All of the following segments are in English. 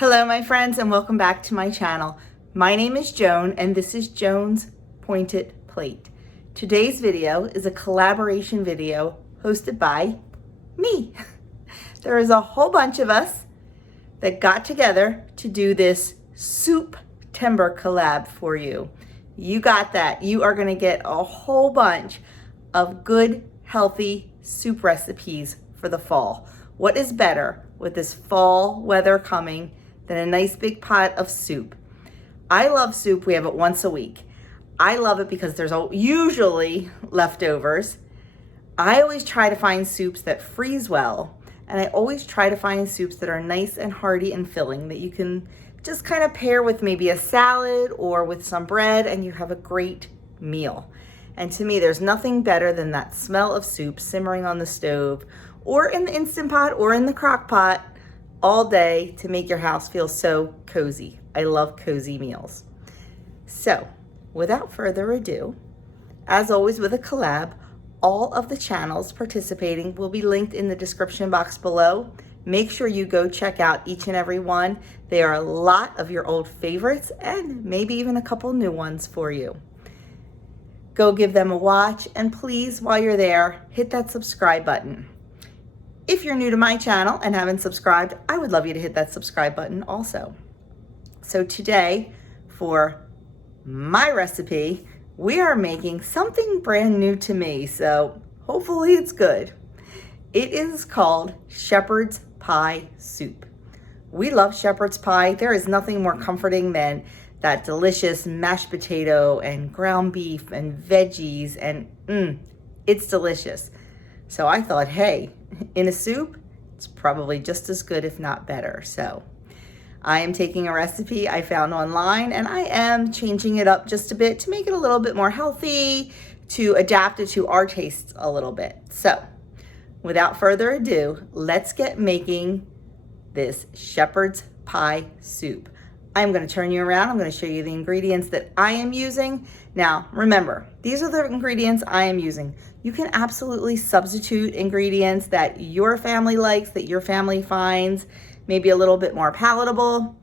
Hello my friends and welcome back to my channel. My name is Joan and this is Joan's Pointed Plate. Today's video is a collaboration video hosted by me. There is a whole bunch of us that got together to do this Soup-Tember collab for you. You got that. You are going to get a whole bunch of good, healthy soup recipes for the fall. What is better with this fall weather coming than a nice big pot of soup? I love soup. We have it once a week. I love it because there's usually leftovers. I always try to find soups that freeze well, and I always try to find soups that are nice and hearty and filling that you can just kind of pair with maybe a salad or with some bread and you have a great meal. And to me, there's nothing better than that smell of soup simmering on the stove or in the Instant Pot or in the crock pot all day to make your house feel so cozy. I love cozy meals. So without further ado, as always with a collab, all of the channels participating will be linked in the description box below. Make sure you go check out each and every one. They are a lot of your old favorites and maybe even a couple new ones for you. Go give them a watch, and please, while you're there, hit that subscribe button. If you're new to my channel and haven't subscribed, I would love you to hit that subscribe button also. So today, for my recipe, we are making something brand new to me, so hopefully it's good. It is called Shepherd's Pie Soup. We love shepherd's pie. There is nothing more comforting than that delicious mashed potato and ground beef and veggies, and it's delicious. So I thought, hey, in a soup, it's probably just as good, if not better. So I am taking a recipe I found online and I am changing it up just a bit to make it a little bit more healthy, to adapt it to our tastes a little bit. So without further ado, let's get making this shepherd's pie soup. I'm going to turn you around. I'm going to show you the ingredients that I am using. Now, remember, these are the ingredients I am using. You can absolutely substitute ingredients that your family likes, that your family finds maybe a little bit more palatable,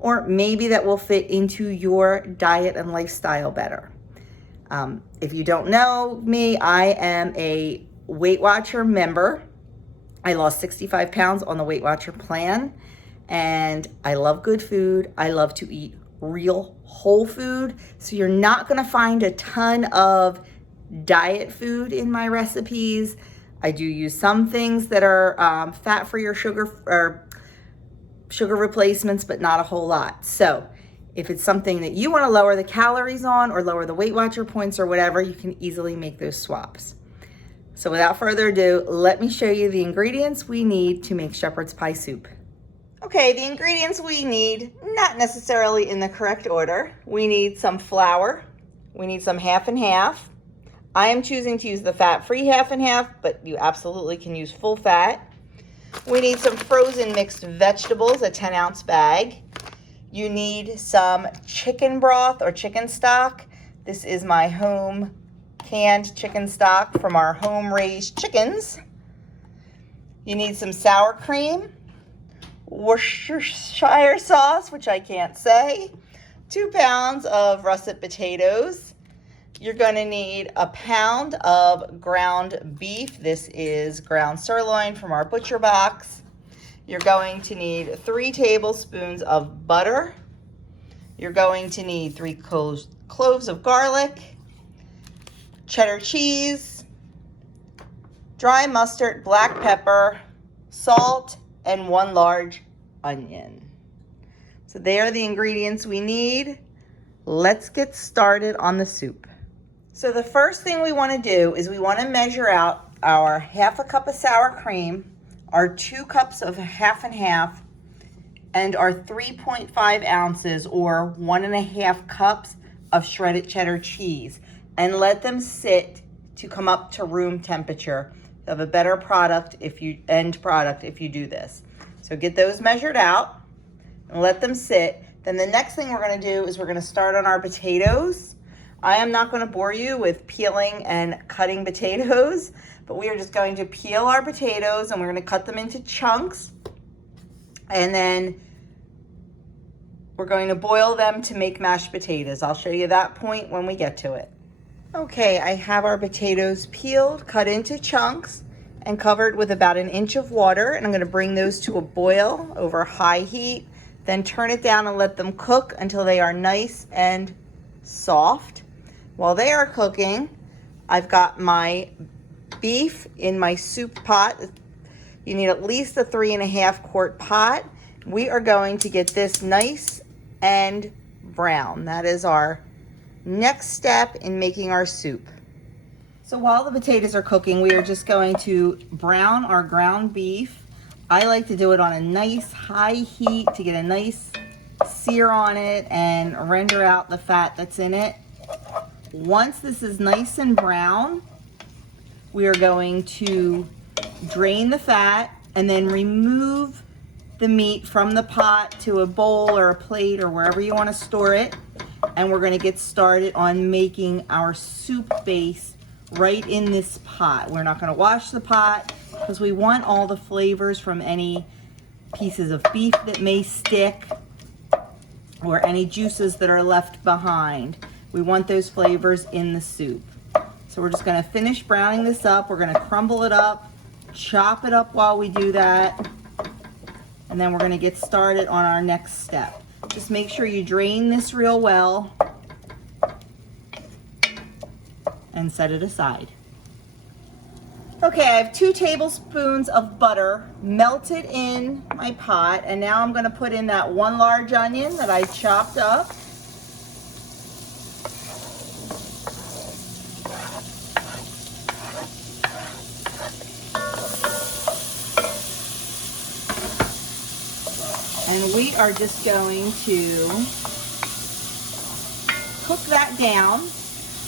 or maybe that will fit into your diet and lifestyle better. If you don't know me, I am a Weight Watcher member. I lost 65 pounds on the Weight Watcher plan, and I love good food. I love to eat real whole food. So you're not gonna find a ton of diet food in my recipes. I do use some things that are fat-free or sugar replacements, but not a whole lot. So if it's something that you wanna lower the calories on or lower the Weight Watcher points or whatever, you can easily make those swaps. So without further ado, let me show you the ingredients we need to make shepherd's pie soup. Okay, the ingredients we need, not necessarily in the correct order. We need some flour. We need some half and half. I am choosing to use the fat-free half and half, but you absolutely can use full fat. We need some frozen mixed vegetables, a 10-ounce bag. You need some chicken broth or chicken stock. This is my home canned chicken stock from our home-raised chickens. You need some sour cream, Worcestershire sauce, which I can't say, 2 pounds of russet potatoes. You're going to need a pound of ground beef. This is ground sirloin from our butcher box. You're going to need 3 tablespoons of butter. You're going to need 3 cloves of garlic, cheddar cheese, dry mustard, black pepper, salt, and 1 large onion. So they are the ingredients we need. Let's get started on the soup. So the first thing we want to do is we want to measure out our half a cup of sour cream, our 2 cups of half and half, and our 3.5 ounces or 1.5 cups of shredded cheddar cheese, and let them sit to come up to room temperature. You have a better product end product if you do this. So get those measured out and let them sit. Then the next thing we're going to do is we're going to start on our potatoes. I am not going to bore you with peeling and cutting potatoes, but we are just going to peel our potatoes and we're going to cut them into chunks. And then We're going to boil them to make mashed potatoes. I'll show you that point when we get to it. Okay, I have our potatoes peeled, cut into chunks, and covered with about 1 inch of water. And I'm gonna bring those to a boil over high heat, then turn it down and let them cook until they are nice and soft. While they are cooking, I've got my beef in my soup pot. You need at least a 3.5 quart pot. We are going to get this nice and brown. That is our next step in making our soup. So while the potatoes are cooking, we are just going to brown our ground beef. I like to do it on a nice high heat to get a nice sear on it and render out the fat that's in it. Once this is nice and brown, we are going to drain the fat and then remove the meat from the pot to a bowl or a plate or wherever you want to store it. And we're going to get started on making our soup base right in this pot. We're not going to wash the pot because we want all the flavors from any pieces of beef that may stick or any juices that are left behind. We want those flavors in the soup. So we're just going to finish browning this up. We're going to crumble it up, chop it up while we do that, and then we're going to get started on our next step. Just make sure you drain this real well and set it aside. Okay, I have 2 tablespoons of butter melted in my pot, and now I'm going to put in that 1 large onion that I chopped up. And we are just going to cook that down.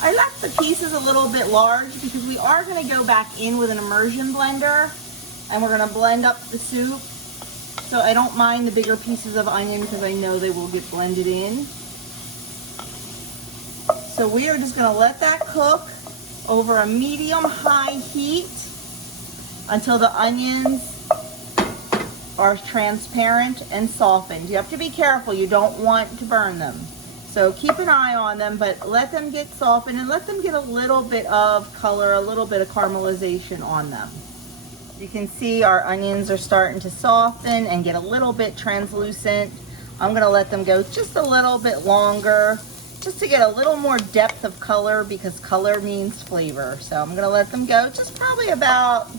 I left the pieces a little bit large because we are going to go back in with an immersion blender and we're going to blend up the soup. So I don't mind the bigger pieces of onion because I know they will get blended in. So we are just going to let that cook over a medium-high heat until the onions are transparent and softened. You have to be careful. You don't want to burn them. So keep an eye on them, but let them get softened and let them get a little bit of color, a little bit of caramelization on them. You can see our onions are starting to soften and get a little bit translucent. I'm gonna let them go just a little bit longer, just to get a little more depth of color because color means flavor. So I'm gonna let them go just probably about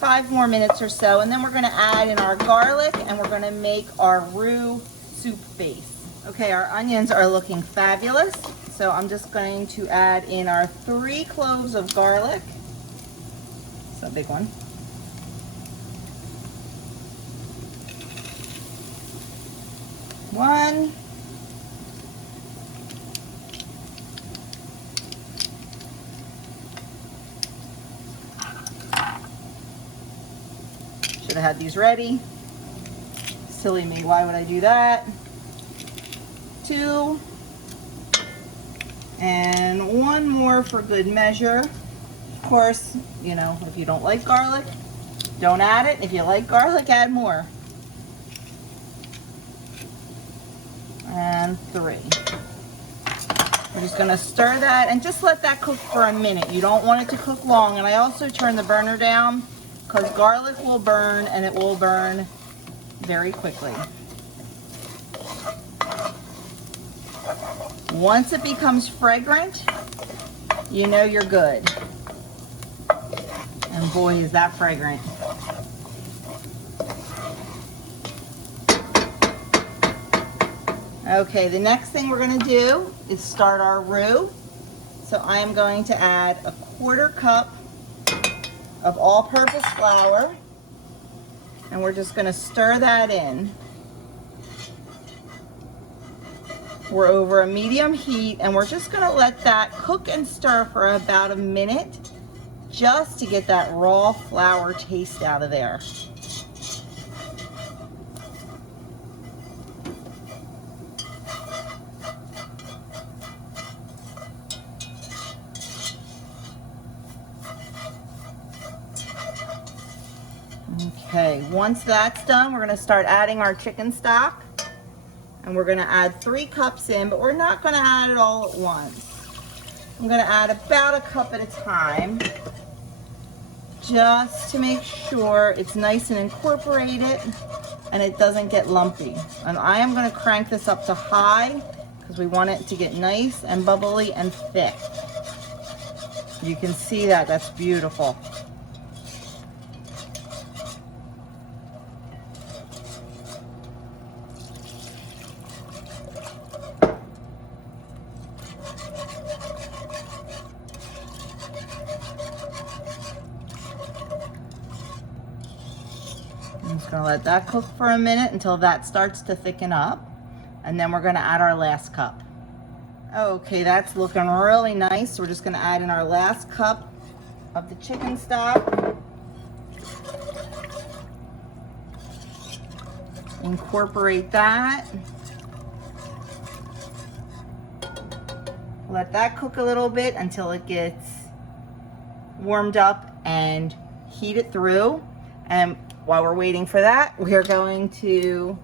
5 more minutes or so, and then we're gonna add in our garlic and we're gonna make our roux soup base. Okay, our onions are looking fabulous. So I'm just going to add in our 3 cloves of garlic. It's a big one. One. Should have had these ready. Silly me, why would I do that? 2. And 1 more for good measure. Of course, you know, if you don't like garlic, don't add it. If you like garlic, add more. And 3. We're just gonna stir that and just let that cook for a minute. You don't want it to cook long. And I also turn the burner down because garlic will burn and it will burn very quickly. Once it becomes fragrant, you know you're good. And boy, is that fragrant. Okay, the next thing we're going to do is start our roux. So I am going to add a 1/4 cup of all-purpose flour, and we're just going to stir that in. We're over a medium heat, and we're just going to let that cook and stir for about a minute just to get that raw flour taste out of there. Okay, once that's done, we're going to start adding our chicken stock. And we're gonna add 3 cups in, but we're not gonna add it all at once. I'm gonna add about a cup at a time, just to make sure it's nice and incorporated and it doesn't get lumpy. And I am gonna crank this up to high because we want it to get nice and bubbly and thick. You can see that, that's beautiful. I'm just gonna let that cook for a minute until that starts to thicken up. And then we're gonna add our last cup. Okay, that's looking really nice. So we're just gonna add in our last cup of the chicken stock. Incorporate that. Let that cook a little bit until it gets warmed up and heat it through. And while we're waiting for that, we are going to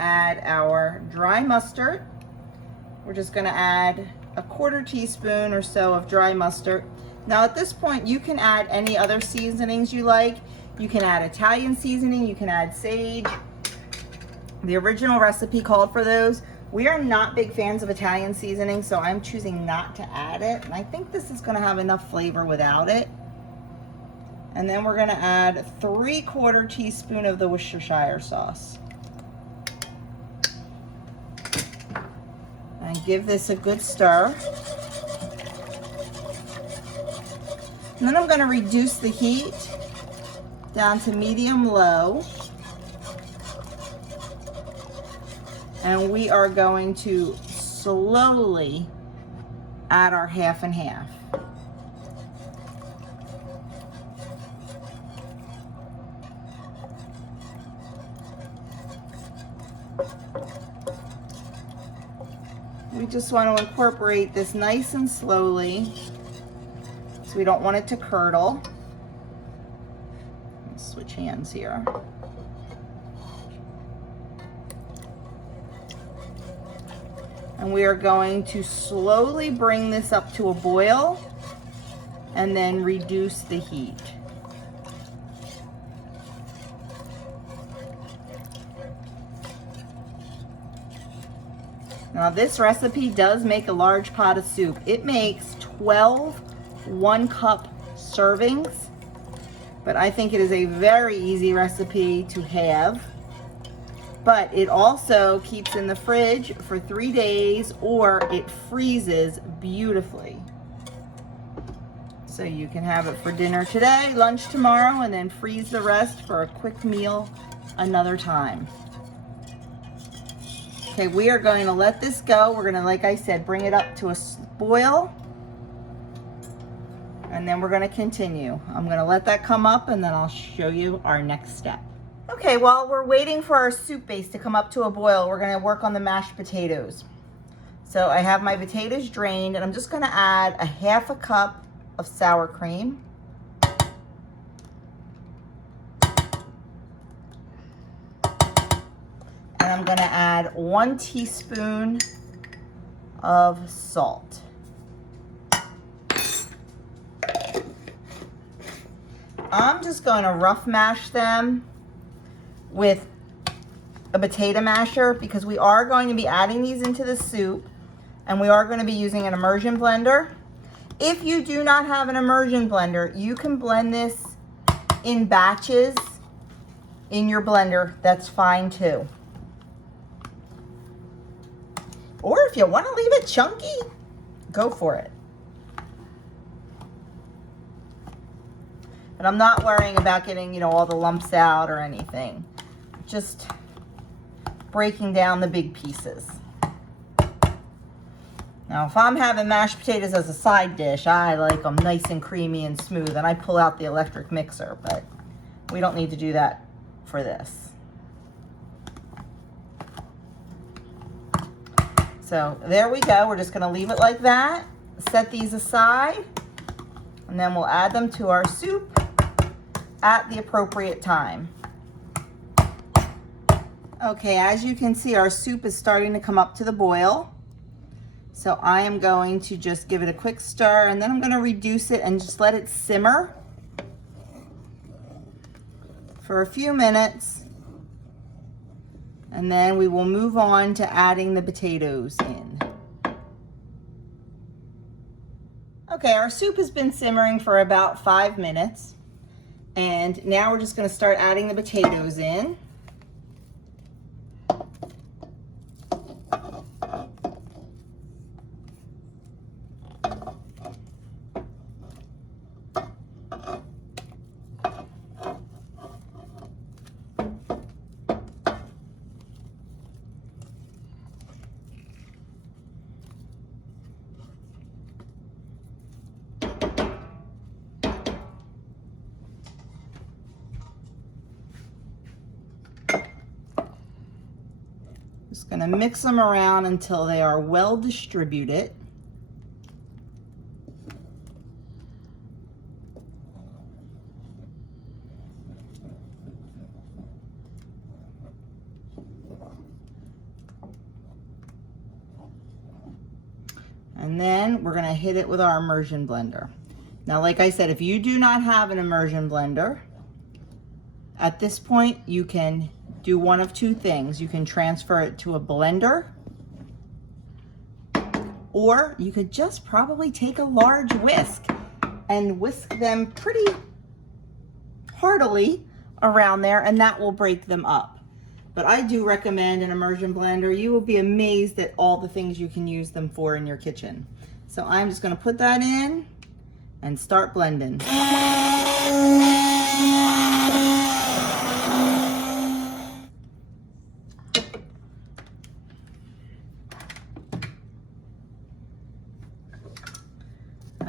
add our dry mustard. We're just gonna add a 1/4 teaspoon or so of dry mustard. Now at this point, you can add any other seasonings you like. You can add Italian seasoning, you can add sage. The original recipe called for those. We are not big fans of Italian seasoning, so I'm choosing not to add it. And I think this is gonna have enough flavor without it. And then we're gonna add 3/4 teaspoon of the Worcestershire sauce. And give this a good stir. And then I'm gonna reduce the heat down to medium-low. And we are going to slowly add our half and half. We just want to incorporate this nice and slowly, so we don't want it to curdle. Let's switch hands here. And we are going to slowly bring this up to a boil and then reduce the heat. Now this recipe does make a large pot of soup. It makes 12 1-cup servings, but I think it is a very easy recipe to have. But it also keeps in the fridge for 3 days, or it freezes beautifully. So you can have it for dinner today, lunch tomorrow, and then freeze the rest for a quick meal another time. Okay, we are going to let this go. We're gonna, like I said, bring it up to a boil. And then we're gonna continue. I'm gonna let that come up and then I'll show you our next step. Okay, while we're waiting for our soup base to come up to a boil, we're gonna work on the mashed potatoes. So I have my potatoes drained and I'm just gonna add a 1/2 cup of sour cream. And I'm gonna add 1 teaspoon of salt. I'm just gonna rough mash them with a potato masher because we are going to be adding these into the soup and we are going to be using an immersion blender. If you do not have an immersion blender, you can blend this in batches in your blender. That's fine too. Or if you want to leave it chunky, go for it. But I'm not worrying about getting, you know, all the lumps out or anything. Just breaking down the big pieces. Now, if I'm having mashed potatoes as a side dish, I like them nice and creamy and smooth, and I pull out the electric mixer, but we don't need to do that for this. So there we go. We're just going to leave it like that. Set these aside, and then we'll add them to our soup at the appropriate time. Okay, as you can see, our soup is starting to come up to the boil. So I am going to just give it a quick stir, and then I'm going to reduce it and just let it simmer for a few minutes. And then we will move on to adding the potatoes in. Okay, our soup has been simmering for about 5 minutes. And now we're just going to start adding the potatoes in. Just going to mix them around until they are well distributed. And then we're going to hit it with our immersion blender. Now, like I said, if you do not have an immersion blender, at this point you can do one of two things. You can transfer it to a blender, or you could just probably take a large whisk and whisk them pretty heartily around there, and that will break them up. But I do recommend an immersion blender. You will be amazed at all the things you can use them for in your kitchen. So I'm just going to put that in and start blending.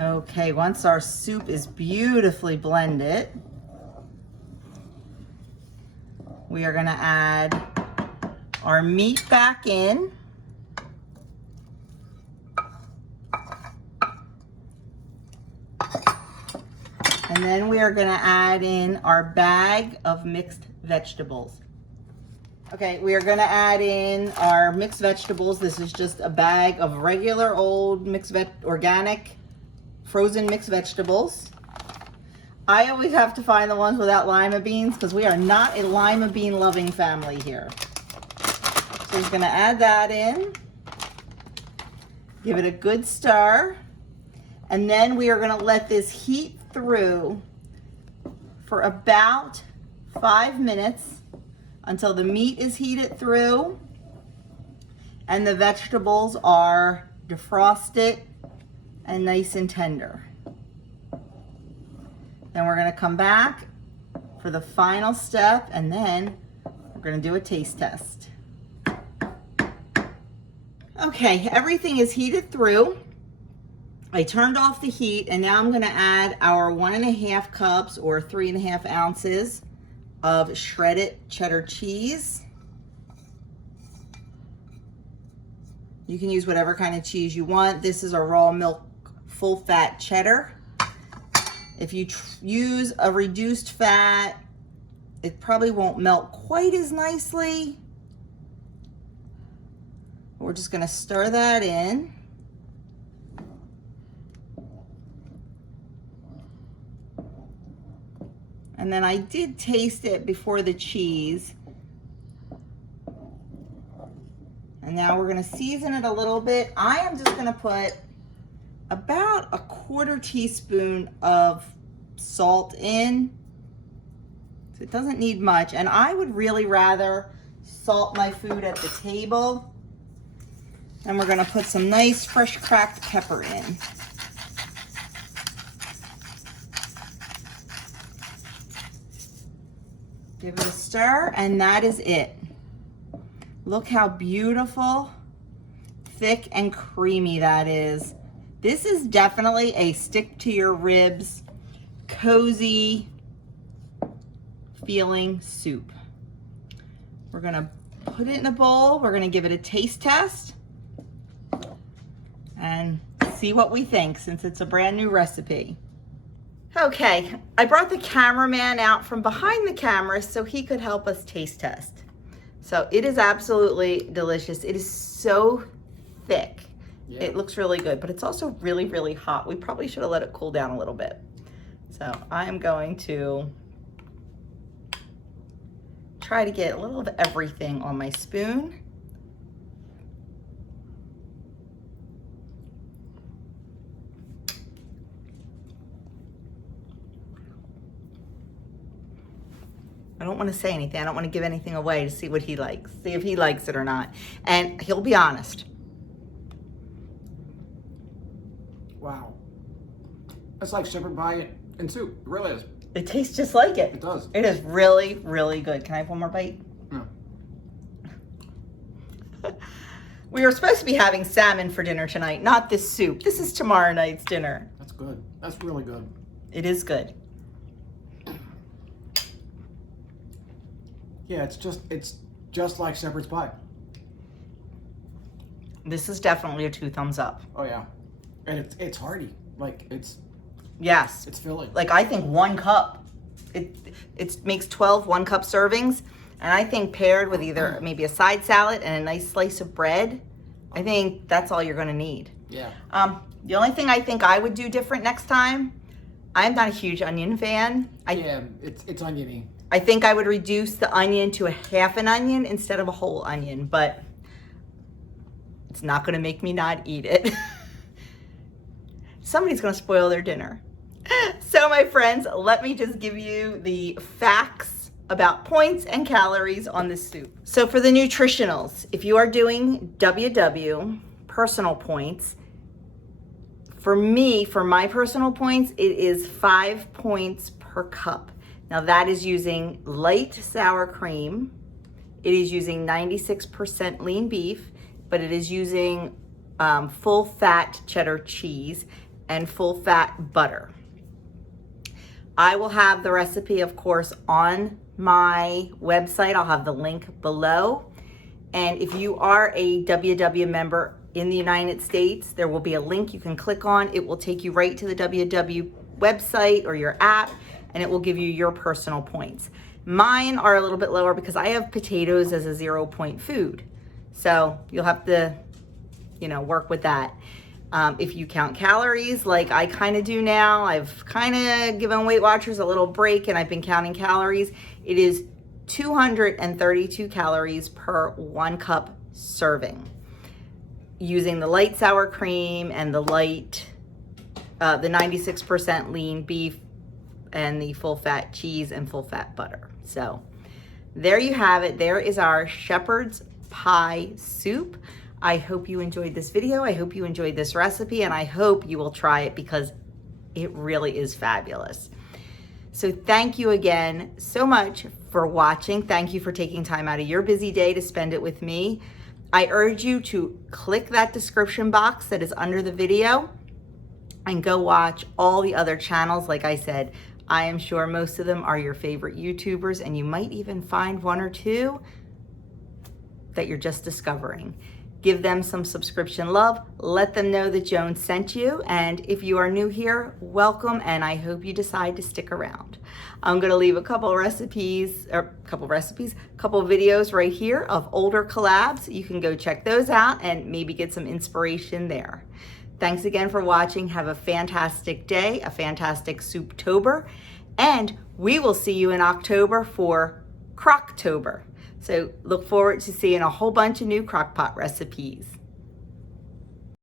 Okay, once our soup is beautifully blended, we are going to add our meat back in. And then we are going to add in our bag of mixed vegetables. Okay, we are going to add in our mixed vegetables. This is just a bag of regular old organic frozen mixed vegetables. I always have to find the ones without lima beans because we are not a lima bean loving family here. So we're going to add that in, give it a good stir, and then we are going to let this heat through for about 5 minutes until the meat is heated through and the vegetables are defrosted and nice and tender. Then we're going to come back for the final step, and then we're going to do a taste test. Okay, everything is heated through. I turned off the heat, and now I'm going to add our 1.5 cups or 3.5 ounces of shredded cheddar cheese. You can use whatever kind of cheese you want. This is a raw milk full fat cheddar. If you use a reduced fat, it probably won't melt quite as nicely. We're just going to stir that in. And then I did taste it before the cheese. And now we're going to season it a little bit. I am just going to put about 1/4 teaspoon of salt in. So it doesn't need much. And I would really rather salt my food at the table. And we're going to put some nice fresh cracked pepper in. Give it a stir, and that is it. Look how beautiful, thick, and creamy that is. This is definitely a stick to your ribs, cozy feeling soup. We're gonna put it in a bowl. We're gonna give it a taste test and see what we think, since it's a brand new recipe. Okay, I brought the cameraman out from behind the camera so he could help us taste test. So it is absolutely delicious. It is so thick. Yeah. It looks really good, but it's also really, really hot. We probably should have let it cool down a little bit. So I am going to try to get a little of everything on my spoon. I don't want to say anything. I don't want to give anything away to see what he likes, see if he likes it or not. And he'll be honest. Wow. That's like shepherd pie and soup. It really is. It tastes just like it. It does. It is really, really good. Can I have one more bite? No. We were supposed to be having salmon for dinner tonight, not this soup. This is tomorrow night's dinner. That's good. That's really good. It is good. Yeah, it's just like shepherd's pie. This is definitely a 2 thumbs up. Oh yeah, and it's hearty. Like yes, it's filling. Like I think 1 cup, it makes 12 1-cup servings, and I think paired with either maybe a side salad and a nice slice of bread, I think that's all you're gonna need. Yeah. The only thing I think I would do different next time, I'm not a huge onion fan. Yeah, it's oniony. I think I would reduce the onion to a half an onion instead of a whole onion, but it's not gonna make me not eat it. Somebody's gonna spoil their dinner. So my friends, let me just give you the facts about points and calories on this soup. So for the nutritionals, if you are doing WW, personal points, for me, for my personal points, it is 5 points per cup. Now that is using light sour cream. It is using 96% lean beef, but it is using full fat cheddar cheese and full fat butter. I will have the recipe, of course, on my website. I'll have the link below. And if you are a WW member in the United States, there will be a link you can click on. It will take you right to the WW website or your app, and it will give you your personal points. Mine are a little bit lower because I have potatoes as a 0-point food. So you'll have to, work with that. If you count calories like I kind of do now, I've kind of given Weight Watchers a little break and I've been counting calories. It is 232 calories per 1 cup serving, using the light sour cream and the 96% lean beef and the full fat cheese and full fat butter. So there you have it. There is our shepherd's pie soup. I hope you enjoyed this video. I hope you enjoyed this recipe, and I hope you will try it because it really is fabulous. So thank you again so much for watching. Thank you for taking time out of your busy day to spend it with me. I urge you to click that description box that is under the video and go watch all the other channels. Like I said, I am sure most of them are your favorite YouTubers, and you might even find 1 or 2 that you're just discovering. Give them some subscription love. Let them know that Joan sent you. And if you are new here, welcome, and I hope you decide to stick around. I'm gonna leave a couple videos right here of older collabs. You can go check those out and maybe get some inspiration there. Thanks again for watching. Have a fantastic day, a fantastic Soup-Tober, and we will see you in October for Crock-Tober. So look forward to seeing a whole bunch of new crock pot recipes.